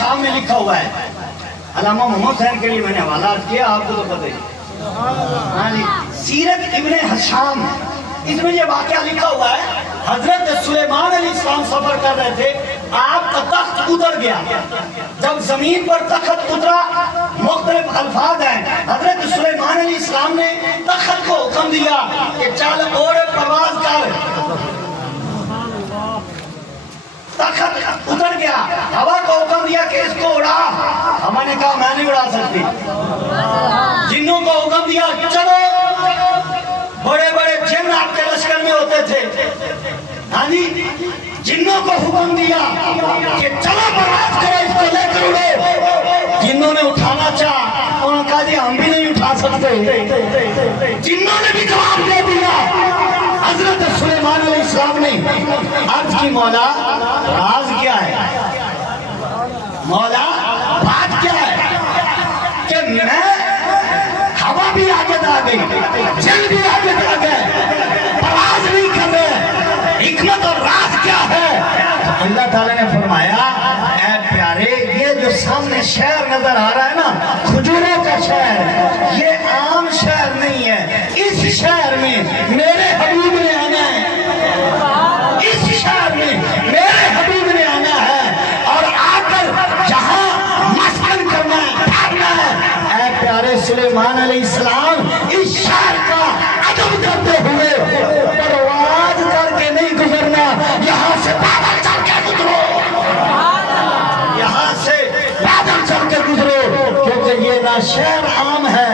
हशाम में लिखा हुआ है, अल्लामा मोहम्मद हुसैन के लिए मैंने हवाला किया, आपको तो पता ही। हाँ जी, सीरत इब्ने हशाम, इसमें ये वाकया लिखा हुआ है, हजरत सुलेमान अलैहिस्सलाम सफर कर रहे थे, आपका तख्त उतर गया। जब जमीन पर तख्त उतरा, मुख्तलिफ अल्फाज हैं, हजरत सुलेमान अलैहिस्सलाम ने तख्त को हुक्म दिया कि चल और परवाज कर। तख्त उतर गया, हवा को हुक्म दिया कि इसको उड़ा। हवा ने कहा मैं नहीं उड़ा सकती। जिन्नों को हुक्म दिया चलो, बड़े बड़े जिन्न आपके लश्कर में होते थे, हाँ जी, जिन्नों को हुक्म दिया कि चलो बर्बाद करो, इसको लेकर उड़ो। जिन्नों ने उठाना चाहा, उन्होंने कहा जी हम भी नहीं उठा सकते। जिन्नों ने भी जवाब दे दिया। हजरत सुलेमान अलैहिस्सलाम ने अर्ज की, मौला राज क्या है, मौला बात क्या है कि मैं, हवा भी आगे आ गई, जल भी आगे आ गए, परवाज नहीं कर रहे, हिकमत और राज क्या है। तो अल्लाह ताला ने फरमाया, ऐ प्यारे, ये जो सामने शहर नजर आ रहा है ना, खजूरों का शहर, ये आम शहर नहीं है। इस शहर में मेरे हबीब ने आना है, इस शहर में मेरे हबीब ने आना है और आकर जहां मस्कन करना है, भागना है। ऐ प्यारे सुलेमान अलैहिस्सलाम, इस शहर का अदब करते हुए परवाज करके नहीं गुजरना, यहाँ से पैदल चल के गुजरो, यहाँ से पैदल चल के गुजरो, क्योंकि ये ना शहर आम है,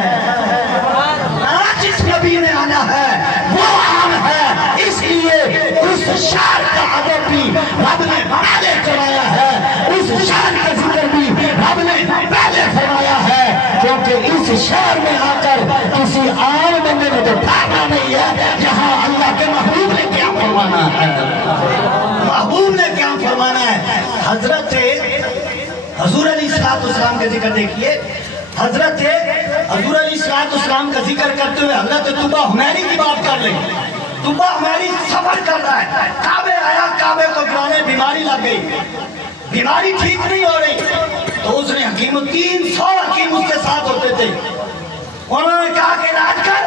ना जिस नबी ने आना है वो आम है। इसलिए उस शहर का अदब भी रब ने पहले कराया है, उस शहर का जिक्र भी रब ने पहले फरमाया है, क्योंकि इस शहर में आकर किसी आम बंदे ने तो भागना नहीं है। यहाँ अल्लाह के महबूब ने क्या फरमाना है, महबूब ने क्या फरमाना है। हजरत हजूर अलैहिस्सलाम का जिक्र देखिए, हजरत हजूर अलैहिस्सलाम का जिक्र करते हुए हजरत तुबा हुमैरी की बात कर ले। तुबा हुमैरी सफर कर रहा है, काबे आया, काबे को गिराने बीमारी लग गई, बीमारी ठीक नहीं हो रही, तो उसने हकीम, 300 हकीम उसके साथ होते थे, उन्होंने कहा कि इलाज कर।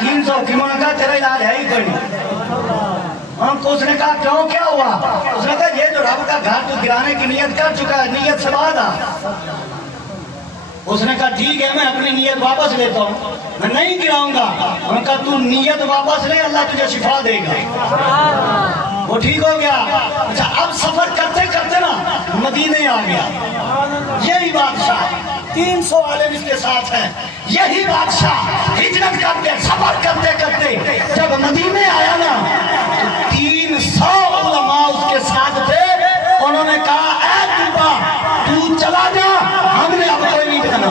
300 हकीमों ने कहा तेरा इलाज है ही कोई नहीं। हमको उसने कहा क्यों, क्या हुआ? उसने कहा ये जो रब का घर तो गिराने की नियत कर चुका है, नियत से बाद आ। उसने कहा ठीक है मैं अपनी नियत वापस लेता हूँ, मैं नहीं गिराऊंगा। उन्होंने कहा तू नियत वापस ले, अल्लाह तुझे शिफा देगा। वो ठीक हो गया। अच्छा, अब सफर करते करते ना मदीने आ गया, यही बादशाह 300 आलिम इसके साथ हैं, यही बादशाह हिजरत करते सफर करते करते जब मदीने आया ना, 300 उलमा उसके साथ थे। उन्होंने कहा ऐ तुबा तू चला जा, हमने अब कोई नहीं जाना।